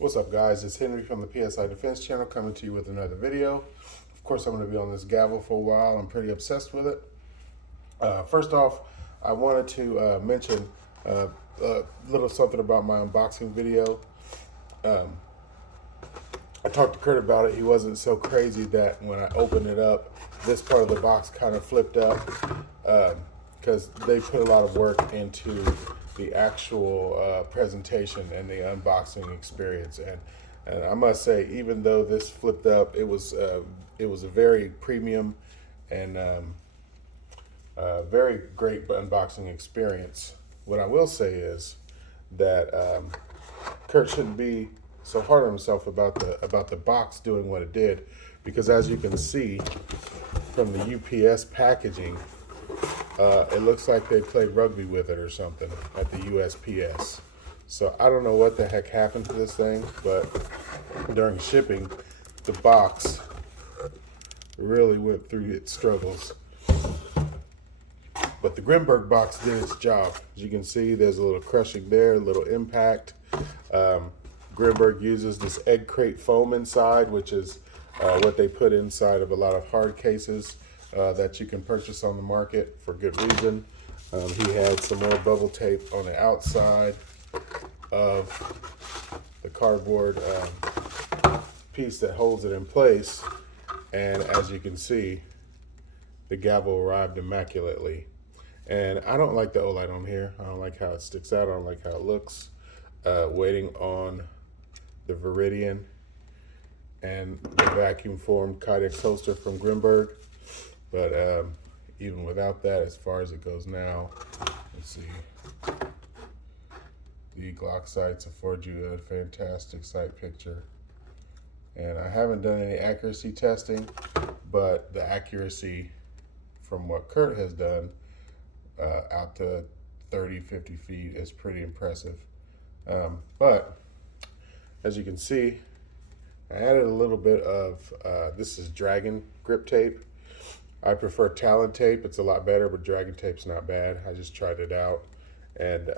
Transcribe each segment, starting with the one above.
What's up, guys? It's Henry from the PSI Defense Channel coming to you with another video. Of course, I'm going to be on this Gavle for a while. I'm pretty obsessed with it. First off, I wanted to mention a little something about my unboxing video. I talked to Kurt about it. He wasn't so crazy that when I opened it up, this part of the box kind of flipped up because they put a lot of work into the actual presentation and the unboxing experience. And I must say, even though this flipped up, it was a very premium and very great unboxing experience. What I will say is that Kurt shouldn't be so hard on himself about the box doing what it did, because as you can see from the UPS packaging, it looks like they played rugby with it or something at the USPS. So I don't know what the heck happened to this thing, but during shipping, the box really went through its struggles. But the Grimburg box did its job. As you can see, there's a little crushing there, a little impact. Grimburg uses this egg crate foam inside, which is what they put inside of a lot of hard cases that you can purchase on the market for good reason. He had some more bubble tape on the outside of the cardboard piece that holds it in place. And as you can see, the Gavle arrived immaculately. And I don't like the Olight on here. I don't like how it sticks out. I don't like how it looks. Waiting on the Viridian and the vacuum formed Kydex holster from Grimburg. But even without that, as far as it goes now, let's see. The Glock sights afford you a fantastic sight picture. And I haven't done any accuracy testing, but the accuracy from what Kurt has done out to 30, 50 feet is pretty impressive. But as you can see, I added a little bit of, this is Dragon grip tape. I prefer Talon tape. It's a lot better, but Dragon tape's not bad. I just tried it out. And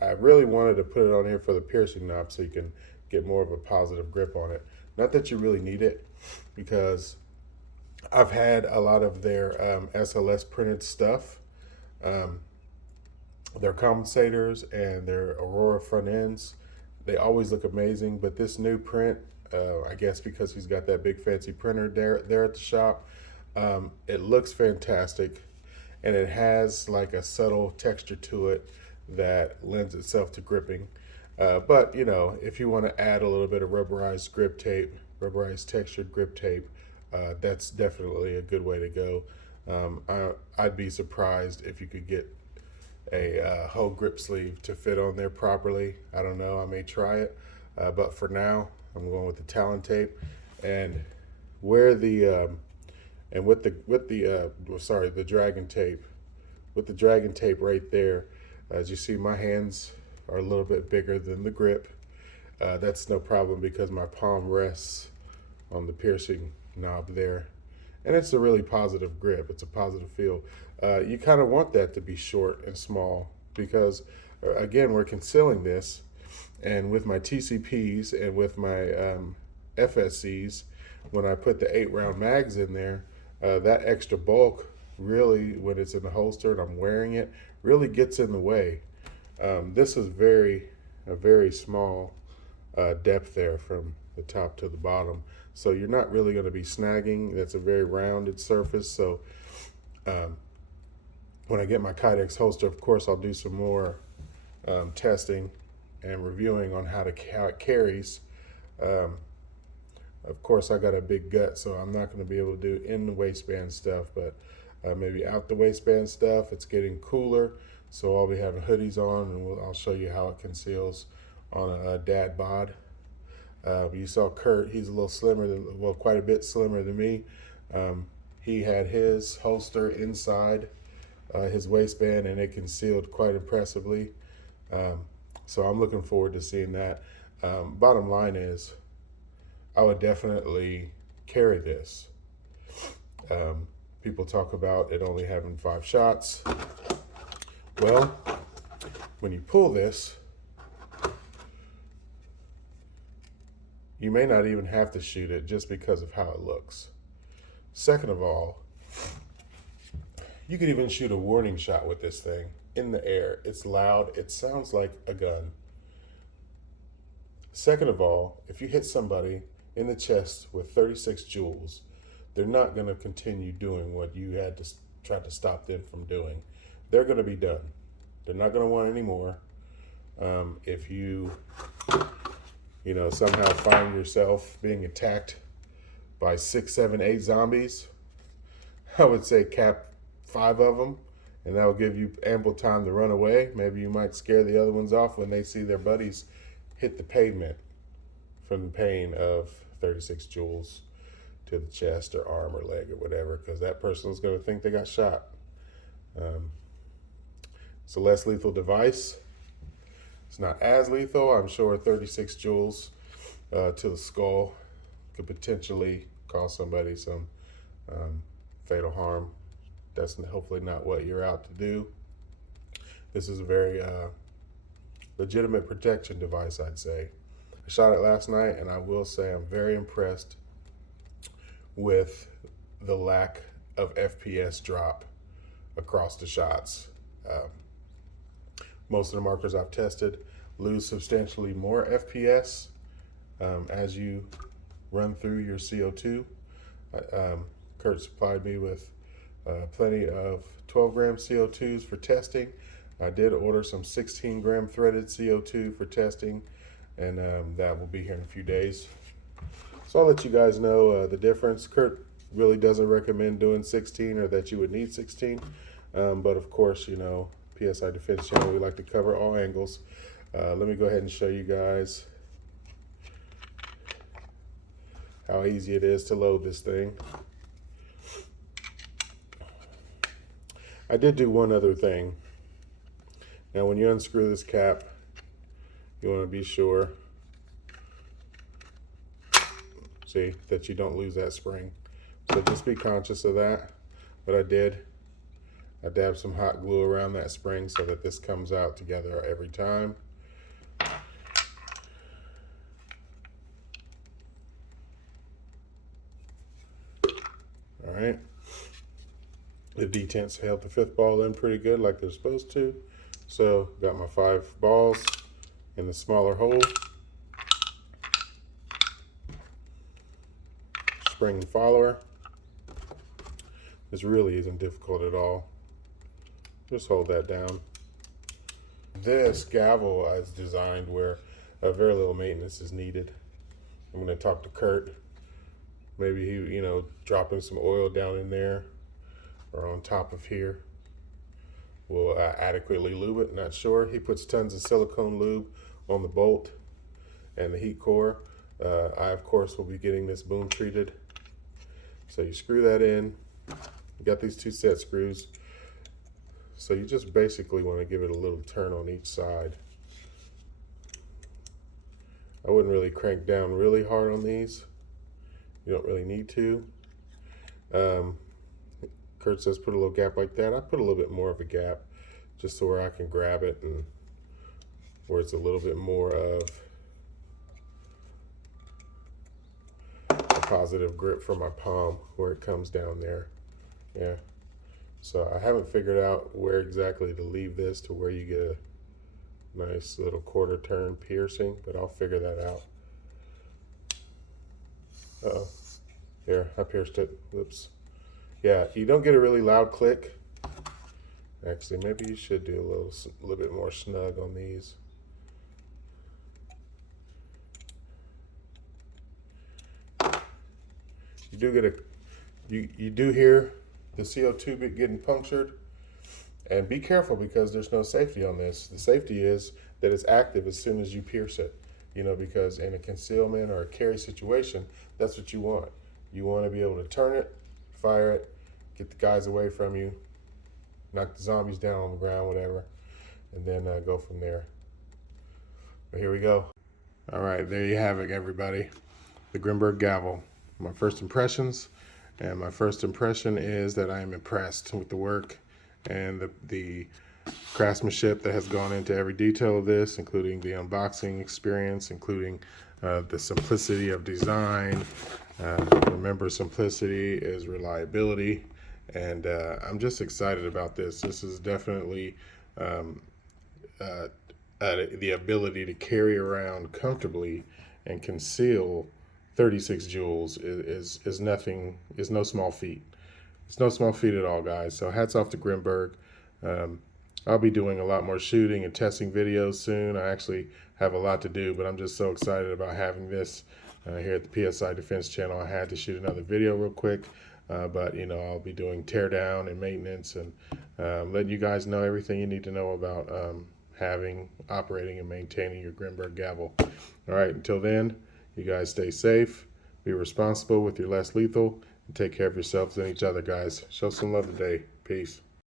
I really wanted to put it on here for the piercing knob so you can get more of a positive grip on it. Not that you really need it, because I've had a lot of their SLS printed stuff. Their compensators and their Aurora front ends, they always look amazing, but this new print, I guess because he's got that big fancy printer there at the shop, it looks fantastic, and it has like a subtle texture to it that lends itself to gripping. But you know, if you want to add a little bit of rubberized grip tape, rubberized textured grip tape, that's definitely a good way to go. I'd be surprised if you could get a whole grip sleeve to fit on there properly. I don't know, I may try it, but for now I'm going with the Talon tape. And where the with the Dragon tape, with the Dragon tape right there, as you see, my hands are a little bit bigger than the grip. That's no problem because my palm rests on the piercing knob there, and it's a really positive grip. It's a positive feel. You kind of want that to be short and small because, again, we're concealing this, and with my TCPs and with my FSCs, when I put the 8-round mags in there, that extra bulk really, when it's in the holster and I'm wearing it, really gets in the way. This is a very small depth there from the top to the bottom, so you're not really going to be snagging. That's a very rounded surface. So when I get my Kydex holster, of course, I'll do some more testing and reviewing on how it carries. Of course, I got a big gut, so I'm not going to be able to do in the waistband stuff, but maybe out the waistband stuff. It's getting cooler, so I'll be having hoodies on, and I'll show you how it conceals on a dad bod. You saw Kurt, he's a little slimmer than, well, quite a bit slimmer than me. He had his holster inside his waistband, and it concealed quite impressively. So I'm looking forward to seeing that. Bottom line is, I would definitely carry this. People talk about it only having 5 shots. Well, when you pull this, you may not even have to shoot it just because of how it looks. Second of all, you could even shoot a warning shot with this thing in the air. It's loud. It sounds like a gun. Second of all, if you hit somebody in the chest with 36 joules, they're not going to continue doing what you had to try to stop them from doing. They're going to be done. They're not going to want any more. If you somehow find yourself being attacked by 6, 7, 8 zombies, I would say cap 5 of them, and that will give you ample time to run away. Maybe you might scare the other ones off when they see their buddies hit the pavement from the pain of 36 joules to the chest or arm or leg or whatever, because that person is going to think they got shot. It's a less lethal device. It's not as lethal. I'm sure 36 joules to the skull could potentially cause somebody some fatal harm. That's hopefully not what you're out to do. This is a very legitimate protection device, I'd say. I shot it last night, and I will say I'm very impressed with the lack of FPS drop across the shots. Most of the markers I've tested lose substantially more FPS as you run through your CO2. Kurt supplied me with plenty of 12-gram CO2s for testing. I did order some 16-gram threaded CO2 for testing, and that will be here in a few days. So I'll let you guys know the difference. Kurt really doesn't recommend doing 16 or that you would need 16, but of course, PSI Defense Channel, we like to cover all angles. Let me go ahead and show you guys how easy it is to load this thing. I did do one other thing. Now, when you unscrew this cap, you want to be sure, see, that you don't lose that spring. So just be conscious of that. What I did, I dabbed some hot glue around that spring so that this comes out together every time. All right. The detents held the 5th ball in pretty good, like they're supposed to. So got my 5 balls in the smaller hole. Spring and follower. This really isn't difficult at all. Just hold that down. This gavel is designed where very little maintenance is needed. I'm going to talk to Kurt. Maybe he, dropping some oil down in there or on top of here will adequately lube it. Not sure. He puts tons of silicone lube on the bolt and the heat core. I, of course, will be getting this boom treated. So you screw that in. You got these 2 set screws. So you just basically want to give it a little turn on each side. I wouldn't really crank down really hard on these. You don't really need to. Kurt says put a little gap like that. I put a little bit more of a gap just so where I can grab it and where it's a little bit more of a positive grip for my palm where it comes down there. Yeah. So I haven't figured out where exactly to leave this to where you get a nice little quarter turn piercing, but I'll figure that out. Uh-oh. Here, I pierced it. Whoops. Yeah, you don't get a really loud click. Actually, maybe you should do a little bit more snug on these. You do get you do hear the CO2 bit getting punctured, and be careful because there's no safety on this. The safety is that it's active as soon as you pierce it, because in a concealment or a carry situation, that's what you want. You want to be able to turn it, fire it, get the guys away from you, knock the zombies down on the ground, whatever, and then go from there. But here we go. All right, there you have it, everybody. The Grimburg Gavle. My first impressions, and my first impression is that I am impressed with the work and the craftsmanship that has gone into every detail of this, including the unboxing experience, including the simplicity of design. Remember, simplicity is reliability, and I'm just excited about this. This is definitely the ability to carry around comfortably and conceal 36 joules is nothing, is no small feat. It's no small feat at all, guys. So hats off to Grimburg. I'll be doing a lot more shooting and testing videos soon. I actually have a lot to do, but I'm just so excited about having this here at the PSI Defense channel. I had to shoot another video real quick, but you know, I'll be doing teardown and maintenance and letting you guys know everything you need to know about having, operating, and maintaining your Grimburg Gavle. All right, until then, you guys stay safe, be responsible with your less lethal, and take care of yourselves and each other, guys. Show some love today. Peace.